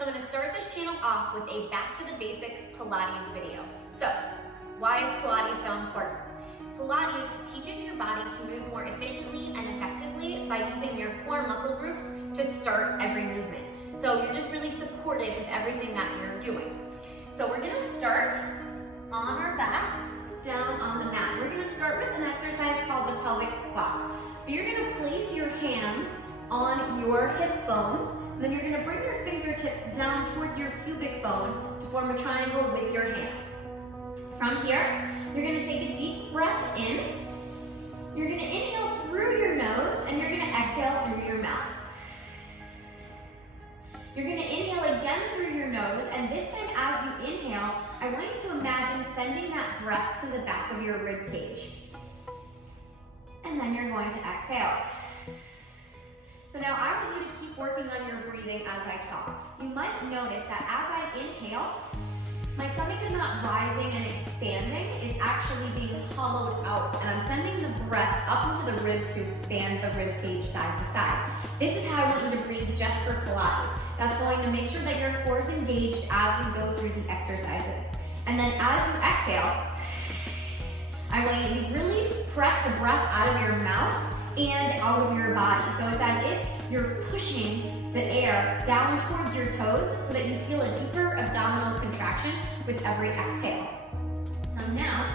So I'm going to start this channel off with a back to the basics Pilates video. So why is Pilates so important? Pilates teaches your body to move more efficiently and effectively by using your core muscle groups to start every movement. So you're just really supported with everything that you're doing. So we're going to start on our back, down on the mat. We're going to start with an exercise called the pelvic flop. So you're going to place your hands on your hip bones, and then you're going to bring your fingertips down towards your pubic bone to form a triangle with your hands. From here, you're going to take a deep breath in. You're going to inhale through your nose, and you're going to exhale through your mouth. You're going to inhale again through your nose, and this time as you inhale, I want you to imagine sending that breath to the back of your rib cage. And then you're going to exhale. So now I want you to keep working on your breathing as I talk. You might notice that as I inhale, my stomach is not rising and expanding, it's actually being hollowed out, and I'm sending the breath up into the ribs to expand the rib cage side to side. This is how I want you to breathe just for Pilates. That's going to make sure that your core is engaged as we go through the exercises. And then as you exhale, I want you to really press the breath out of your mouth and out of your body. So it's as if you're pushing the air down towards your toes so that you feel a deeper abdominal contraction with every exhale. So now,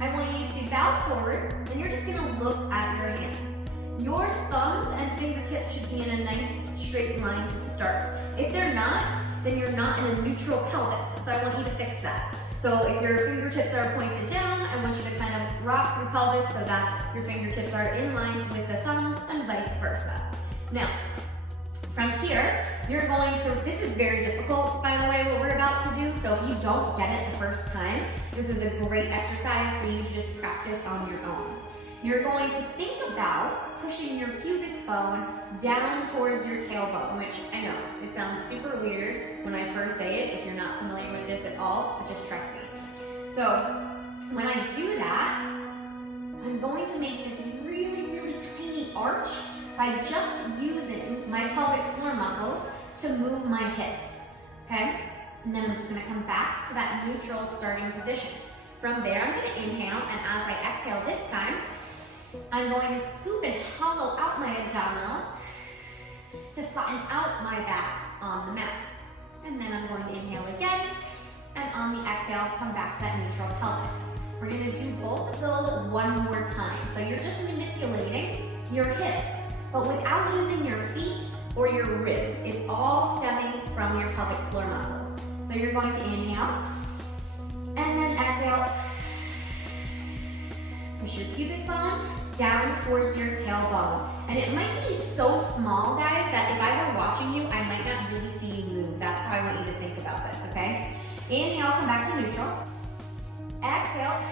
I want you to bow forward, and you're just gonna look at your hands. Your thumbs and fingertips should be in a nice straight line to start. If they're not, then you're not in a neutral pelvis. So I want you to fix that. So if your fingertips are pointed down, I want you to kind of rock your pelvis so that your fingertips are in line with the thumbs and vice versa. Now, from here, you're going to, this is very difficult, by the way, what we're about to do. So if you don't get it the first time, this is a great exercise for you to just practice on your own. You're going to think about pushing your pubic bone down towards your tailbone, which I know, it sounds super weird when I first say it, if you're not familiar with this at all, but just trust me. So when I do that, I'm going to make this really, really tiny arch by just using my pelvic floor muscles to move my hips, okay? And then I'm just gonna come back to that neutral starting position. From there, I'm gonna inhale, and as I exhale this time, I'm going to scoop and hollow out my abdominals to flatten out my back on the mat. And then I'm going to inhale again, and on the exhale, come back to that neutral pelvis. We're gonna do both of those one more time. So you're just manipulating your hips, but without using your feet or your ribs. It's all stemming from your pelvic floor muscles. So you're going to inhale, and then exhale. Push your pubic bone down towards your tailbone. And it might be so small, guys, that if I were watching you, I might not really see you move. That's how I want you to think about this, okay? Inhale, come back to neutral. Exhale,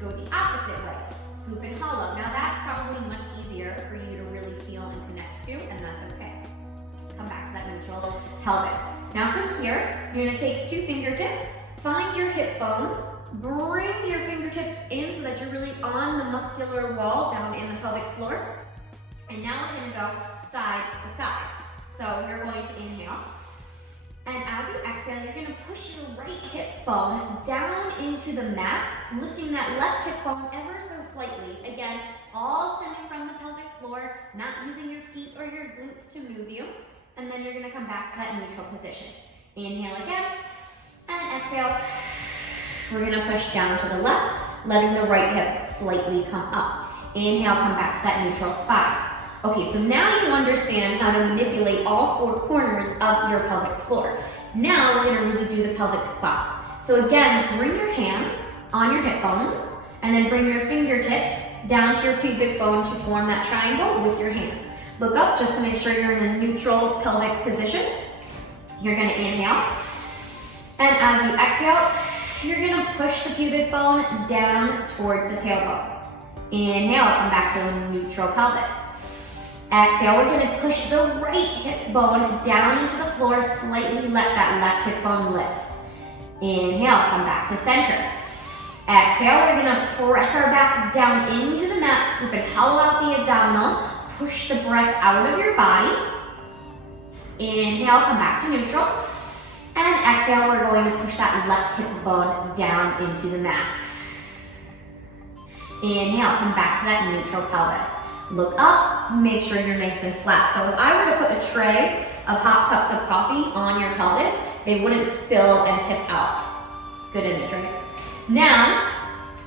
go the opposite way. Scoop and hollow. Now that's probably much easier for you to really feel and connect to, and that's okay. Come back to that neutral pelvis. Now from here, you're gonna take two fingertips, find your hip bones, bring your fingertips in so that you're really on the muscular wall down in the pelvic floor. And now we're gonna go side to side. So you're going to inhale. And as you exhale, you're gonna push your right hip bone down into the mat, lifting that left hip bone ever so slightly. Again, all stemming from the pelvic floor, not using your feet or your glutes to move you. And then you're gonna come back to that neutral position. Inhale again, and exhale. We're gonna push down to the left, letting the right hip slightly come up. Inhale, come back to that neutral spot. Okay, so now you understand how to manipulate all four corners of your pelvic floor. Now we're gonna really do the pelvic flop. So again, bring your hands on your hip bones, and then bring your fingertips down to your pubic bone to form that triangle with your hands. Look up just to make sure you're in a neutral pelvic position. You're gonna inhale, and as you exhale, you're gonna push the pubic bone down towards the tailbone. Inhale, come back to a neutral pelvis. Exhale, we're gonna push the right hip bone down into the floor, slightly let that left hip bone lift. Inhale, come back to center. Exhale, we're gonna press our backs down into the mat, scoop and hollow out the abdominals, push the breath out of your body. Inhale, come back to neutral. And exhale, we're going to push that left hip bone down into the mat. Inhale, come back to that neutral pelvis. Look up, make sure you're nice and flat. So if I were to put a tray of hot cups of coffee on your pelvis, they wouldn't spill and tip out. Good image, right? Now,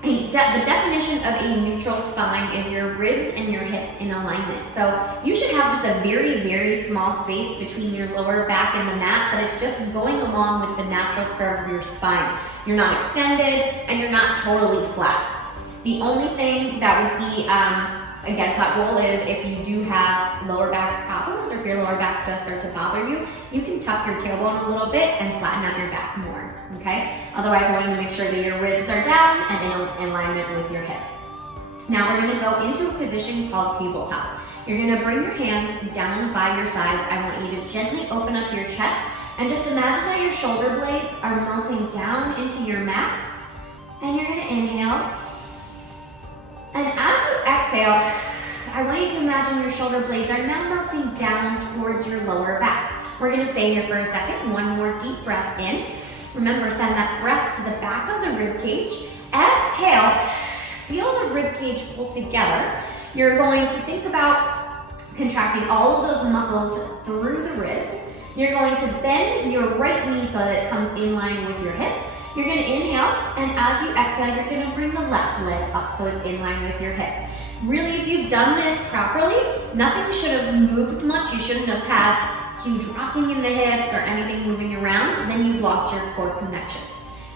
the definition of a neutral spine is your ribs and your hips in alignment. So you should have just a very, very small space between your lower back and the mat, but it's just going along with the natural curve of your spine. You're not extended and you're not totally flat. The only thing that would be against that rule is if you do have lower back problems or if your lower back does start to bother you, you can tuck your tailbone a little bit and flatten out your back more, okay? Otherwise, I want you to make sure that your ribs are down and in alignment with your hips. Now we're gonna go into a position called tabletop. You're gonna bring your hands down by your sides. I want you to gently open up your chest and just imagine that your shoulder blades are melting down into your mat. And you're gonna inhale. And as you exhale, I want you to imagine your shoulder blades are now melting down towards your lower back. We're gonna stay here for a second. One more deep breath in. Remember, send that breath to the back of the rib cage. Exhale, feel the rib cage pull together. You're going to think about contracting all of those muscles through the ribs. You're going to bend your right knee so that it comes in line with your hip. You're gonna inhale, and as you exhale, you're gonna bring the left leg up so it's in line with your hip. Really, if you've done this properly, nothing should have moved much. You shouldn't have had huge rocking in the hips or anything moving around, then you've lost your core connection.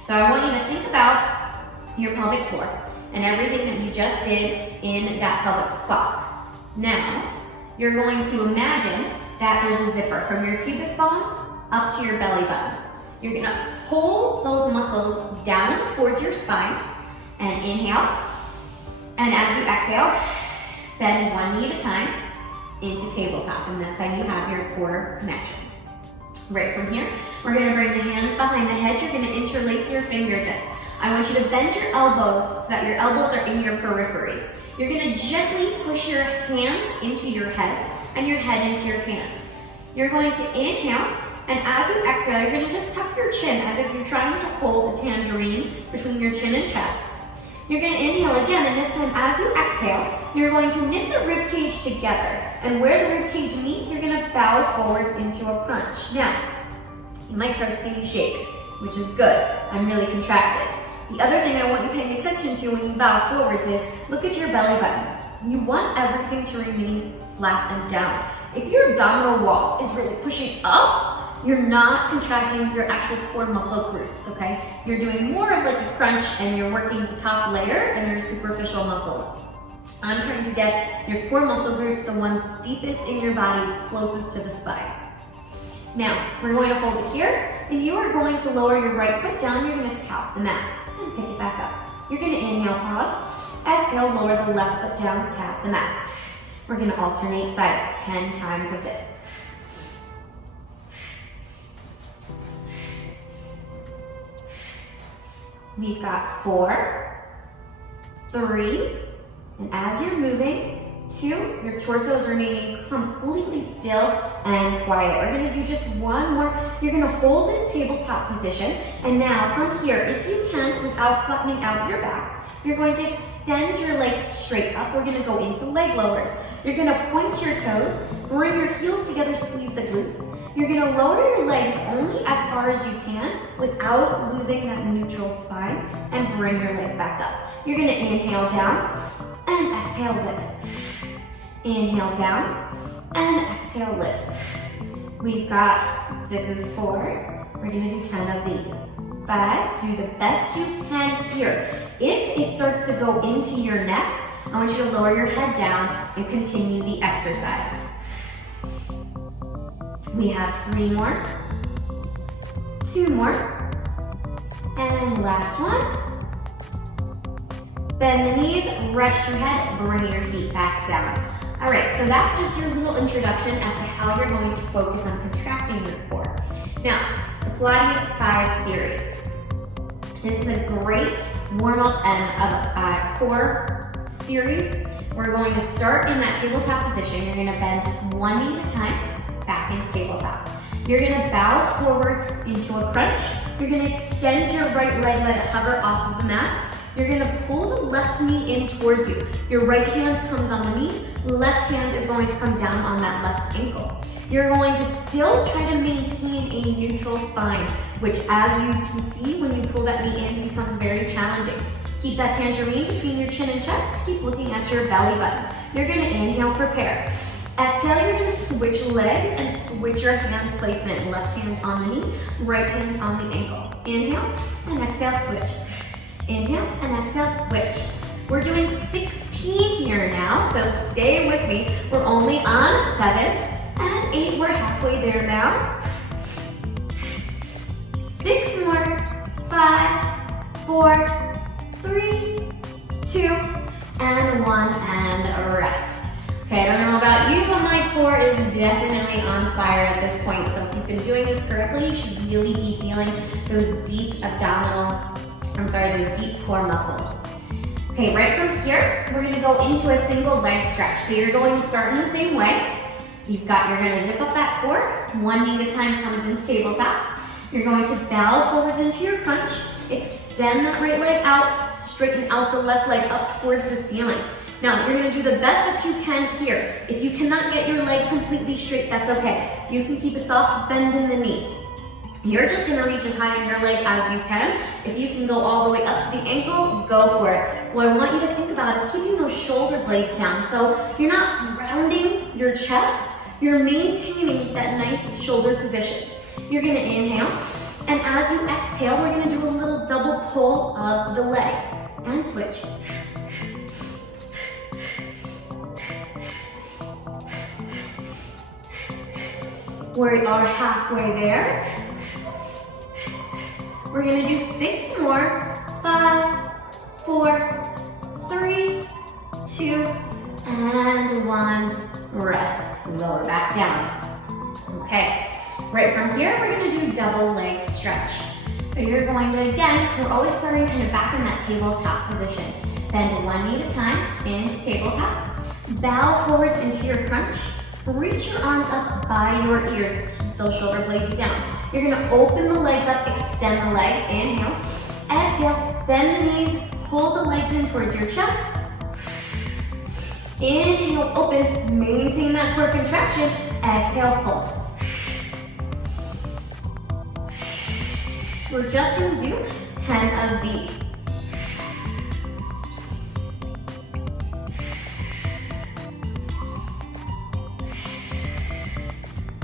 So I want you to think about your pelvic floor and everything that you just did in that pelvic clock. Now, you're going to imagine that there's a zipper from your pubic bone up to your belly button. You're gonna pull those muscles down towards your spine and inhale. And as you exhale, bend one knee at a time into tabletop, and that's how you have your core connection. Right from here, we're gonna bring the hands behind the head. You're gonna interlace your fingertips. I want you to bend your elbows so that your elbows are in your periphery. You're gonna gently push your hands into your head and your head into your hands. You're going to inhale, and as you exhale, you're gonna just tuck your chin as if you're trying to hold a tangerine between your chin and chest. You're gonna inhale again, and this time as you exhale, you're going to knit the rib cage together. And where the rib cage meets, you're gonna bow forwards into a crunch. Now, you might start to see me shake, which is good. I'm really contracted. The other thing I want you paying attention to when you bow forwards is, look at your belly button. You want everything to remain flat and down. If your abdominal wall is really pushing up, you're not contracting your actual core muscle groups, okay? You're doing more of like a crunch and you're working the top layer and your superficial muscles. I'm trying to get your core muscle groups, the ones deepest in your body, closest to the spine. Now, we're going to hold it here, and you are going to lower your right foot down. You're going to tap the mat and pick it back up. You're going to inhale, pause. Exhale, lower the left foot down, tap the mat. We're going to alternate sides 10 times of this. We've got 4, 3, and as you're moving, 2, your torso is remaining completely still and quiet. We're gonna do just one more. You're gonna hold this tabletop position, and now from here, if you can, without flattening out your back, you're going to extend your legs straight up. We're gonna go into leg lowers. You're gonna point your toes, bring your heels together, squeeze the glutes. You're gonna lower your legs only as far as you can without losing that neutral spine, and bring your legs back up. You're gonna inhale down and exhale lift. Inhale down and exhale lift. We've got, this is 4, we're gonna do 10 of these. 5, do the best you can here. If it starts to go into your neck, I want you to lower your head down and continue the exercise. We have 3 more, 2 more, and last one. Bend the knees, rest your head, bring your feet back down. All right, so that's just your little introduction as to how you're going to focus on contracting your core. Now, the Pilates 5 series. This is a great warm-up and core series. We're going to start in that tabletop position. You're gonna bend one knee at a time. back into tabletop. You're gonna bow forwards into a crunch. You're gonna extend your right leg, let it hover off of the mat. You're gonna pull the left knee in towards you. Your right hand comes on the knee, left hand is going to come down on that left ankle. You're going to still try to maintain a neutral spine, which as you can see, when you pull that knee in, becomes very challenging. Keep that tangerine between your chin and chest. Keep looking at your belly button. You're gonna inhale, prepare. Exhale, you're gonna switch legs and switch your hand placement. Left hand on the knee, right hand on the ankle. Inhale and exhale, switch. Inhale and exhale, switch. We're doing 16 here now, so stay with me. We're only on 7 and 8. We're halfway there now. 6 more. 5, 4, 3, 2, and 1, and rest. Okay, I don't know about you, but my core is definitely on fire at this point. So if you've been doing this correctly, you should really be feeling those deep those deep core muscles. Okay, right from here, we're gonna go into a single leg stretch. So you're going to start in the same way. You're gonna zip up that core. One knee at a time comes into tabletop. You're going to bow forwards into your crunch. Extend that right leg out, straighten out the left leg up towards the ceiling. Now, you're gonna do the best that you can here. If you cannot get your leg completely straight, that's okay. You can keep a soft bend in the knee. You're just gonna reach as high in your leg as you can. If you can go all the way up to the ankle, go for it. What I want you to think about is keeping those shoulder blades down. So you're not rounding your chest, you're maintaining that nice shoulder position. You're gonna inhale, and as you exhale, we're gonna do a little double pull of the leg, and switch. We are halfway there. We're gonna do 6 more. 5, 4, 3, 2, and 1. Rest. Lower back down. Okay. Right from here, we're gonna do double leg stretch. So you're going to, again, we're always starting kind of back in that tabletop position. Bend one knee at a time into tabletop. Bow forwards into your crunch. Reach your arms up by your ears. Keep those shoulder blades down. You're gonna open the legs up, extend the legs. Inhale. Exhale. Bend the knees. Pull the legs in towards your chest. Inhale, open. Maintain that core contraction. Exhale, pull. We're just gonna do 10 of these.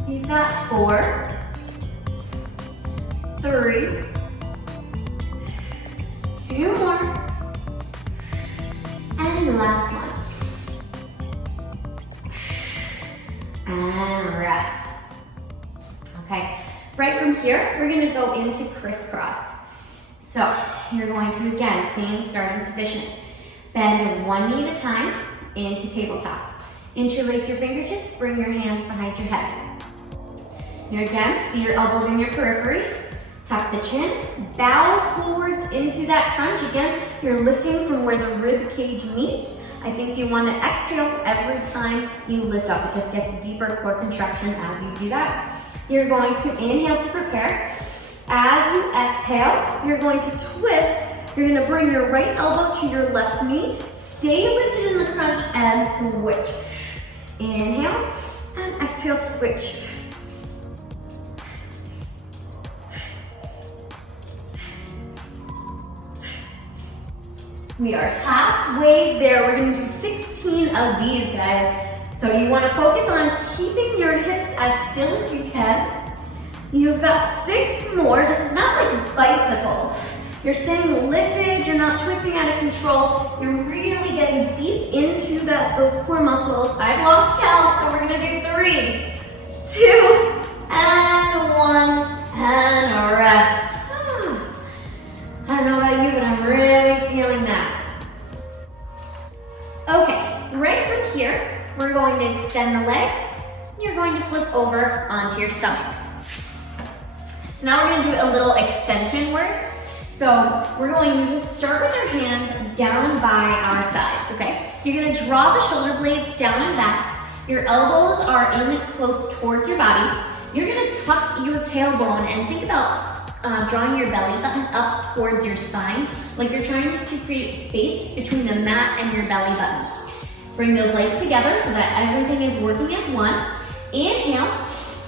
You've got 4, 3, 2 more, and the last one. And rest. Okay, right from here, we're gonna go into crisscross. So you're going to, again, same starting position. Bend one knee at a time into tabletop. Interlace your fingertips, bring your hands behind your head. Here again, see your elbows in your periphery. Tuck the chin, bow forwards into that crunch. Again, you're lifting from where the rib cage meets. I think you want to exhale every time you lift up. It just gets deeper core contraction as you do that. You're going to inhale to prepare. As you exhale, you're going to twist. You're going to bring your right elbow to your left knee. Stay lifted in the crunch and switch. Inhale and exhale, switch. We are halfway there. We're going to do 16 of these, guys. So you want to focus on keeping your hips as still as you can. You've got 6 more. This is not like a bicycle. You're staying lifted. You're not twisting out of control. You're really getting deep into those core muscles. I've lost count, so we're going to do 3, 2, and 1, and rest. I don't know about you, but I'm really feeling that. Okay, right from here, we're going to extend the legs. You're going to flip over onto your stomach. So now we're going to do a little extension work. So we're going to just start with our hands down by our sides, okay? You're going to draw the shoulder blades down and back. Your elbows are in close towards your body. You're gonna tuck your tailbone and think about drawing your belly button up towards your spine, like you're trying to create space between the mat and your belly button. Bring those legs together so that everything is working as one. Inhale,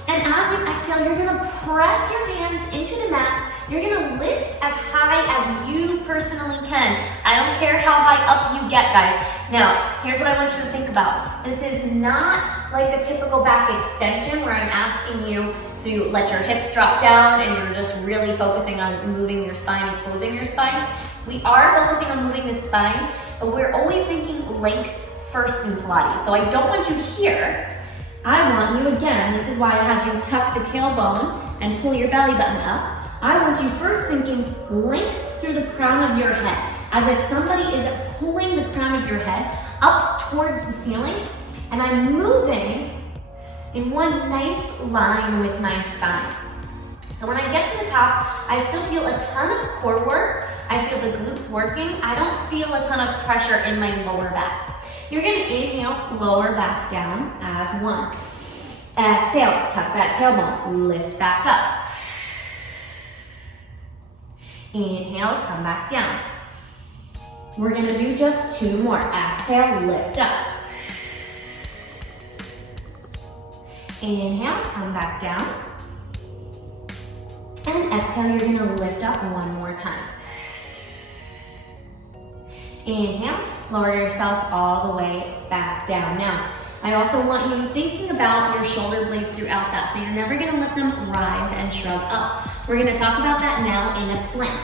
and as you exhale, you're gonna press your hands into the mat. You're gonna lift as high as you personally can. I don't care how high up you get, guys. Now, here's what I want you to think about. This is not like a typical back extension where I'm asking you to let your hips drop down and you're just really focusing on moving your spine and closing your spine. We are focusing on moving the spine, but we're always thinking length first in Pilates. So I don't want you here. I want you, again, this is why I had you tuck the tailbone and pull your belly button up. I want you first thinking length through the crown of your head, as if somebody is pulling the crown of your head up towards the ceiling, and I'm moving in one nice line with my spine. So when I get to the top, I still feel a ton of core work. I feel the glutes working. I don't feel a ton of pressure in my lower back. You're gonna inhale, lower back down as one. Exhale, tuck that tailbone, lift back up. Inhale, come back down. We're gonna do just two more. Exhale, lift up. Inhale, come back down. And exhale, you're gonna lift up one more time. Inhale, lower yourself all the way back down. Now, I also want you thinking about your shoulder blades throughout that, so you're never gonna let them rise and shrug up. We're gonna talk about that now in a plank.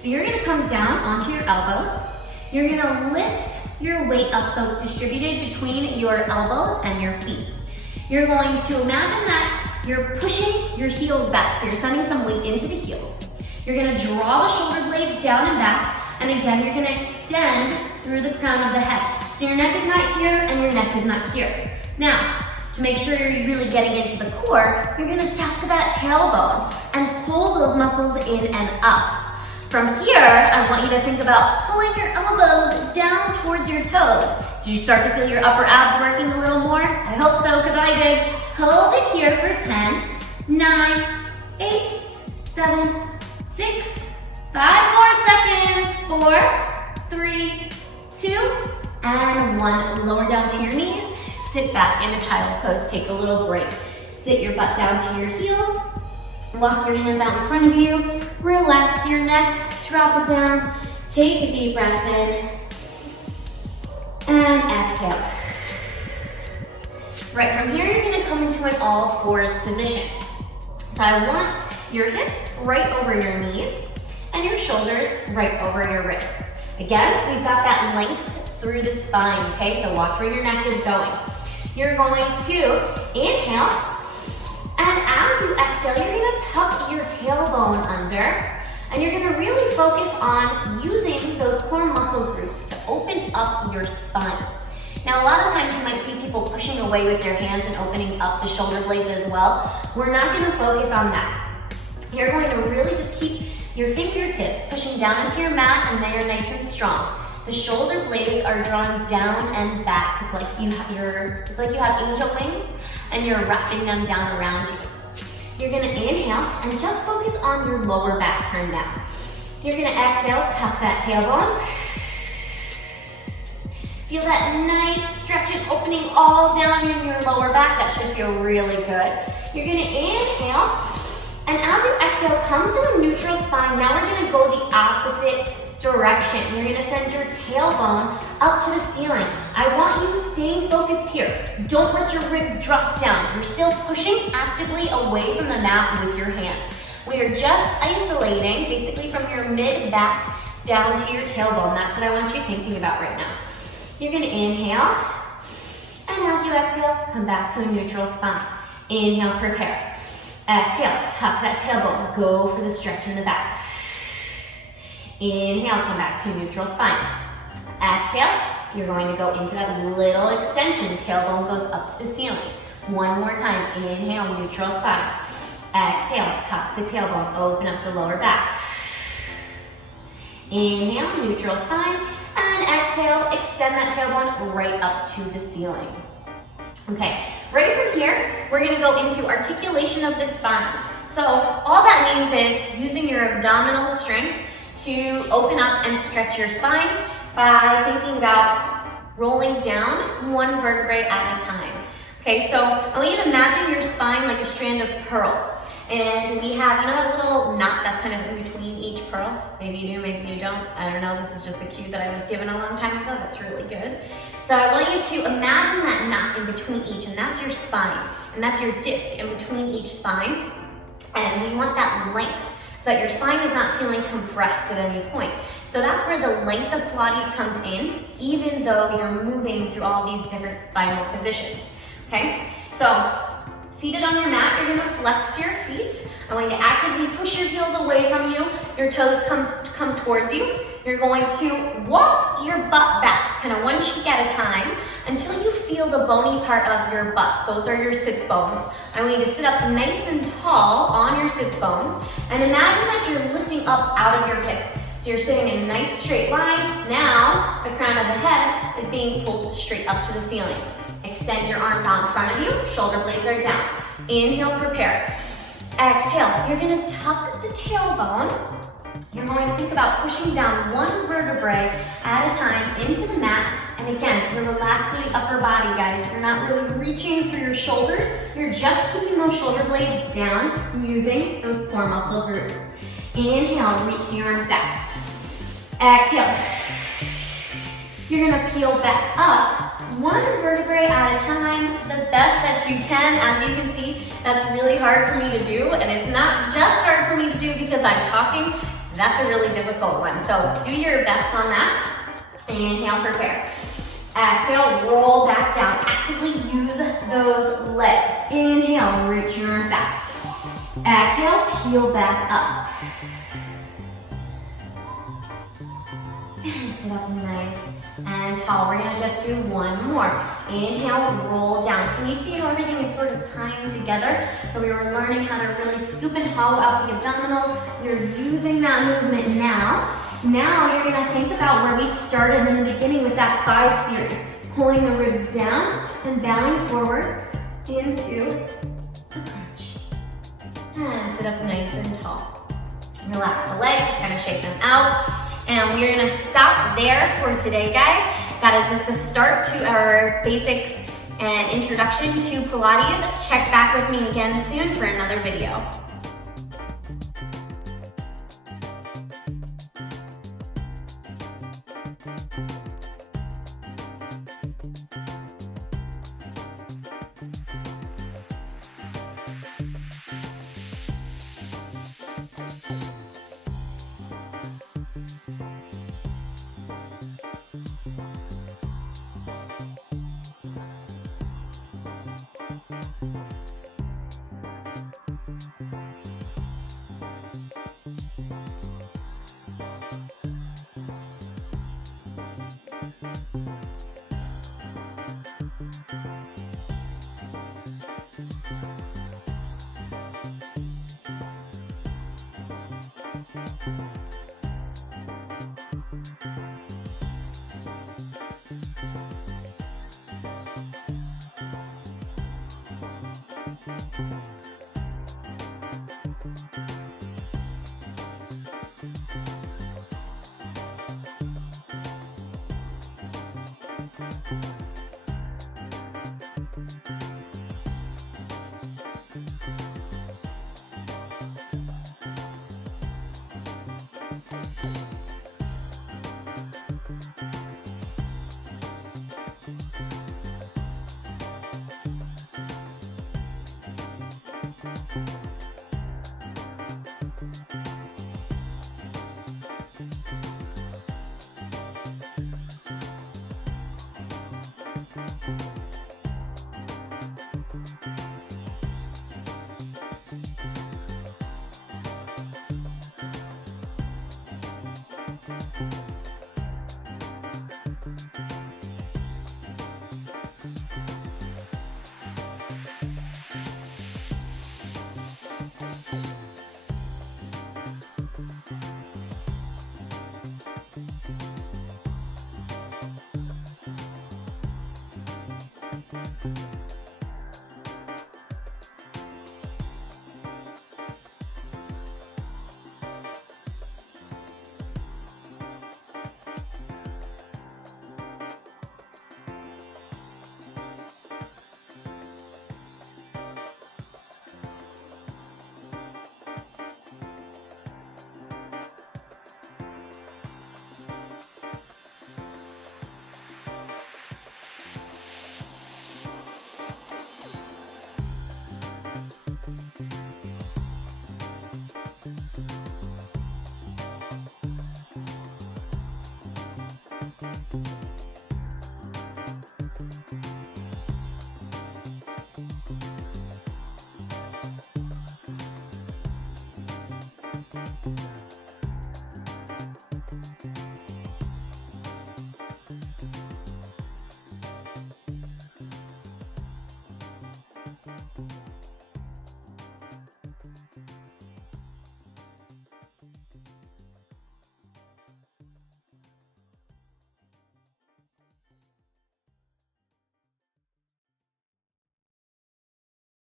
So you're gonna come down onto your elbows. You're gonna lift your weight up so it's distributed between your elbows and your feet. You're going to imagine that you're pushing your heels back, so you're sending some weight into the heels. You're gonna draw the shoulder blades down and back, and again, you're gonna extend through the crown of the head. So your neck is not here and your neck is not here. Now, to make sure you're really getting into the core, you're gonna tuck that tailbone and pull those muscles in and up. From here, I want you to think about pulling your elbows down towards your toes. Did you start to feel your upper abs working a little more? I hope so, because I did. Hold it here for 10, 9, 8, 7, 6, 5 more seconds. 4, 3, 2, and 1. Lower down to your knees. Sit back in a child's pose. Take a little break. Sit your butt down to your heels. Walk your hands out in front of you. Relax your neck. Drop it down. Take a deep breath in. And exhale. Right, from here you're going to come into an all fours position. So I want your hips right over your knees and your shoulders right over your wrists. Again, we've got that length through the spine, okay? So watch where your neck is going. You're going to inhale, and as you exhale, you're gonna tuck your tailbone under, and you're gonna really focus on using those core muscle groups to open up your spine. Now, a lot of times you might see people pushing away with their hands and opening up the shoulder blades as well. We're not gonna focus on that. You're going to really just keep your fingertips pushing down into your mat, and they're nice and strong. The shoulder blades are drawn down and back. It's like you have angel wings, and you're wrapping them down around you. You're gonna inhale and just focus on your lower back turn down. You're gonna exhale, tuck that tailbone. Feel that nice stretch and opening all down in your lower back. That should feel really good. You're gonna inhale, and as you exhale, come to a neutral spine. Now we're gonna go the opposite direction. You're gonna send your tailbone up to the ceiling. I want you staying focused here. Don't let your ribs drop down. You're still pushing actively away from the mat with your hands. We are just isolating, basically from your mid-back down to your tailbone. That's what I want you thinking about right now. You're gonna inhale, and as you exhale, come back to a neutral spine. Inhale, prepare. Exhale, tuck that tailbone. Go for the stretch in the back. Inhale, come back to neutral spine. Exhale, you're going to go into that little extension. Tailbone goes up to the ceiling. One more time. Inhale, neutral spine. Exhale, tuck the tailbone. Open up the lower back. Inhale, neutral spine. And exhale, extend that tailbone right up to the ceiling. Okay, right from here, we're gonna go into articulation of the spine. So all that means is using your abdominal strength to open up and stretch your spine by thinking about rolling down one vertebrae at a time. Okay, so I want you to imagine your spine like a strand of pearls. And we have, that little knot that's kind of in between each pearl. Maybe you do, maybe you don't. I don't know, this is just a cue that I was given a long time ago. That's really good. So I want you to imagine that knot in between each, and that's your spine. And that's your disc in between each spine. And we want that length so that your spine is not feeling compressed at any point. So that's where the length of Pilates comes in, even though you're moving through all these different spinal positions. Okay, so seated on your mat, you're gonna flex your feet. I want you to actively push your heels away from you. Your toes come towards you. You're going to walk your butt back, kind of one cheek at a time, until you feel the bony part of your butt. Those are your sits bones. I want you to sit up nice and tall on your sits bones, and imagine that you're lifting up out of your hips. So you're sitting in a nice straight line. Now, the crown of the head is being pulled straight up to the ceiling. Extend your arms out in front of you, shoulder blades are down. Inhale, prepare. Exhale, you're gonna tuck the tailbone. You're going to think about pushing down one vertebrae at a time into the mat. And again, you're relaxing the upper body, guys. You're not really reaching through your shoulders. You're just keeping those shoulder blades down using those core muscle groups. Inhale, reach your arms back. Exhale. You're gonna peel back up one vertebrae at a time, the best that you can. As you can see, that's really hard for me to do, and it's not just hard for me to do because I'm talking. That's a really difficult one. So do your best on that. Inhale, prepare. Exhale, roll back down. Actively use those legs. Inhale, reach your arms back. Exhale, peel back up. And sit up nice and tall. We're gonna just do one more. Inhale, roll down. Can you see how everything is sort of tying together? So we were learning how to really scoop and hollow out the abdominals. You're using that movement now. Now you're gonna think about where we started in the beginning with that 5 series. Pulling the ribs down and bowing forwards into the crunch. And sit up nice and tall. Relax the legs, just kind of shake them out. And we're gonna stop there for today, guys. That is just the start to our basics and introduction to Pilates. Check back with me again soon for another video.